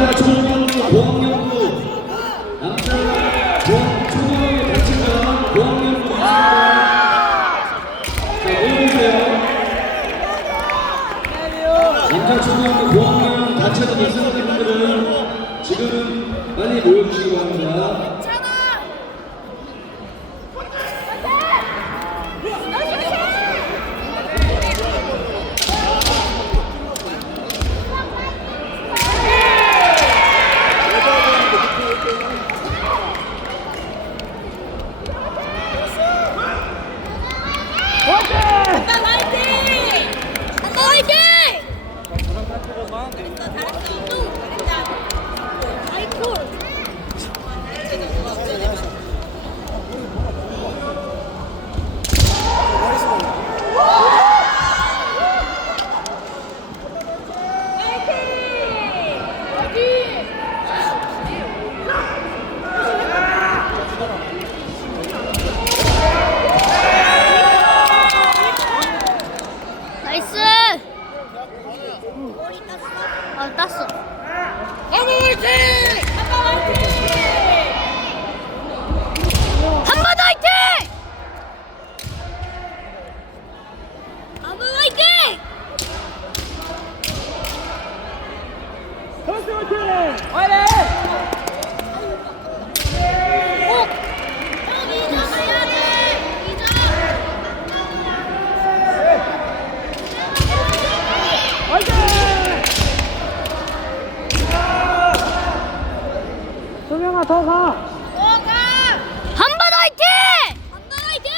남자 초등학교 고학년부 남자 고- 초등학교 단체전 고학년부 인사팀 자 모여주세요. 남자 초등학교 고학년 단체전 인사팀들은 지금 빨리 모여주시기 바랍니다. 아빠 화이팅! 아빠 화이팅! 잘했어, 잘했어. 또 잘했다. 아이콜. 나이스! 아, 땄어. 아빠 화이팅! 아빠 화이팅! 한 번 더 화이팅! 아빠 화이팅! 어? 형, 이자 가야 돼! 이자! 소명아 더 가. 한번 화이팅! 한번 화이팅!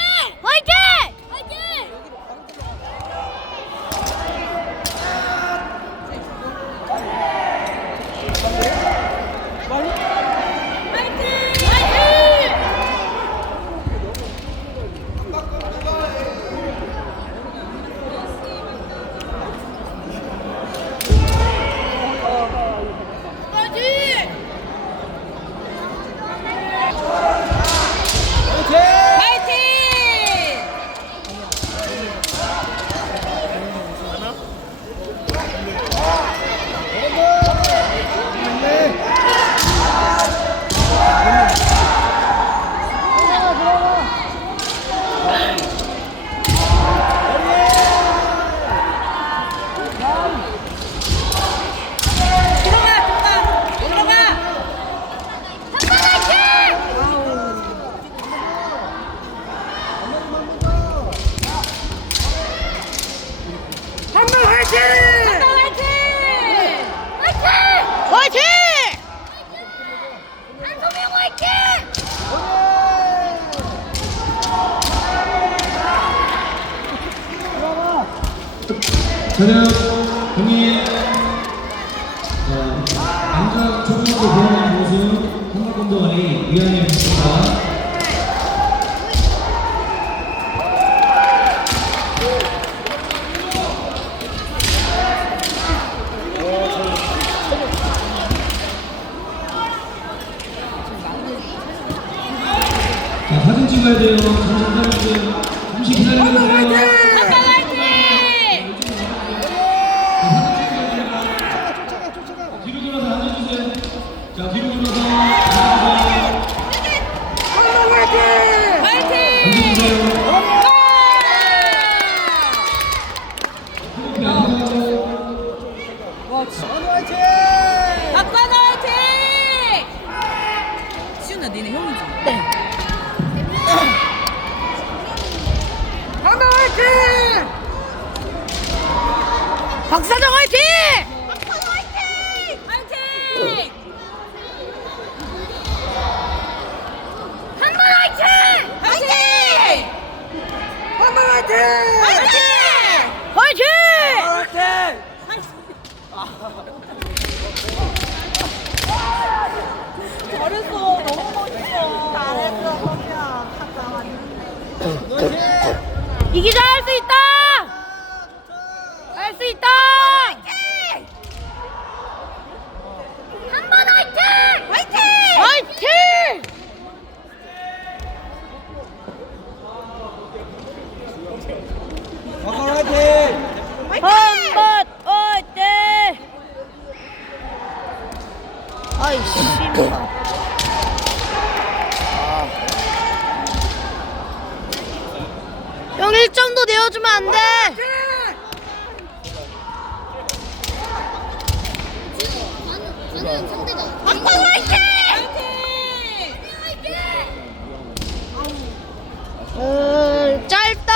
화이팅! 화이팅! 화이팅! 화이팅! 화이팅! 화이팅! 들어가, 들어가, 들어가. 한번 화이팅! 한번 화이팅! 한번 화이팅! 화이팅! 화이팅! 한소명 화이팅! 자, 사진 찍어야 돼요. 잠시 기다려주세요. 한번 화이팅! 뒤로 돌아서 앉아주세요. 자, 뒤로 돌아서 앉아주세요. 한번 화이팅! 화이팅! 앉아주세요. 와! 이렇게 앉아서 한번 화이팅! 박관호 화이팅! 네. 화이팅! 화 이기자 할 수 있다! 할 수 있다! 한 번 화이팅! 화이팅! 화이팅! 화이팅! 화이팅! 한번 화이팅! 아이씨. 그러면 상대가 아빠 화이팅! 화이팅! 짧다.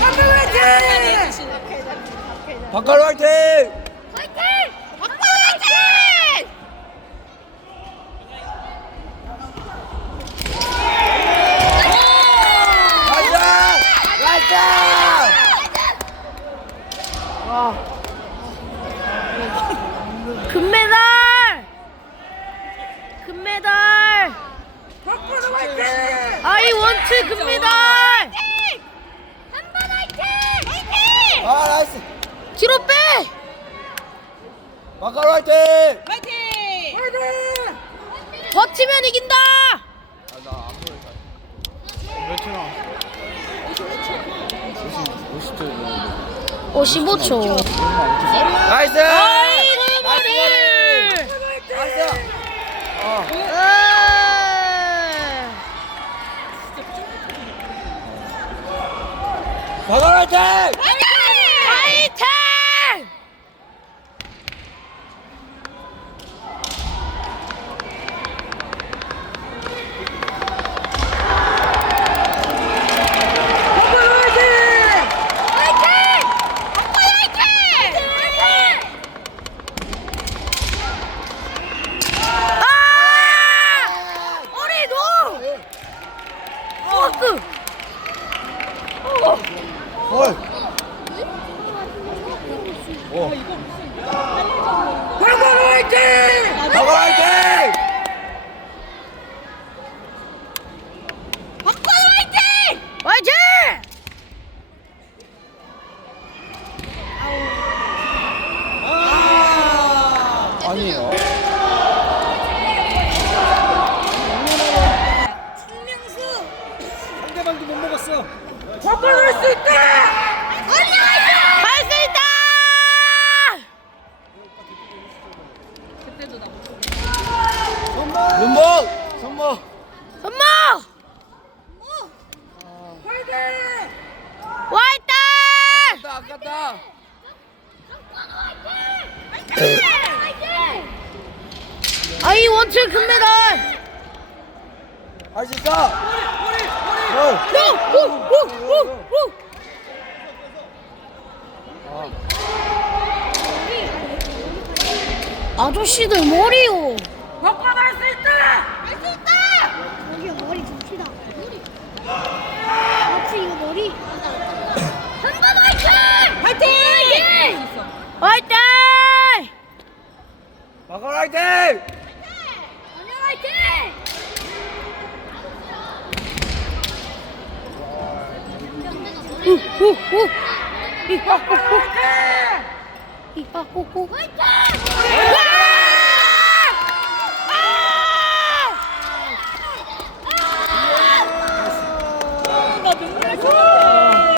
박칼 화이팅! 박칼 화이팅! 금메달! 금메달! 박건우 화이팅! 아이 원트 금메달! 한번 화이팅! 화이팅! 아 나이스! 뒤로 빼! 박가루 화이팅! 화이팅! 버티면 이긴다! 아나안 보여 몇초 나왔어? 50초 55초. 나이스! 아이고 나이스 머리! 나이스! 어. 아. 박가루 화이팅! 화이팅! 박건우 화이팅! 화이팅! 아빠 화이팅! 화이팅! 아! 머리 놓! 어그! 헐! 박건우 화이팅! 박가루 화이팅! 박건 화이팅! 화이팅! 아니에요 상대방도 못 먹었어. 박건우 할수 있다! 할 수 있다! 눈목! 손목! 엄마! 화이팅! 화이팅! 아깝다 아깝다 아 이 원투 금메달! 할 수 있어! 헐! 오! 오! 오! 오! 오! 아저씨들 머리요. 박건우 할수 있다! 할 수 있다! 여기가 머리 좋지다. 마치 이거 머리. 한번 화이팅! 화이팅! 화이팅! 박가루 화이팅! 안녕 화이팅! 이하호호 이하호호 화이팅!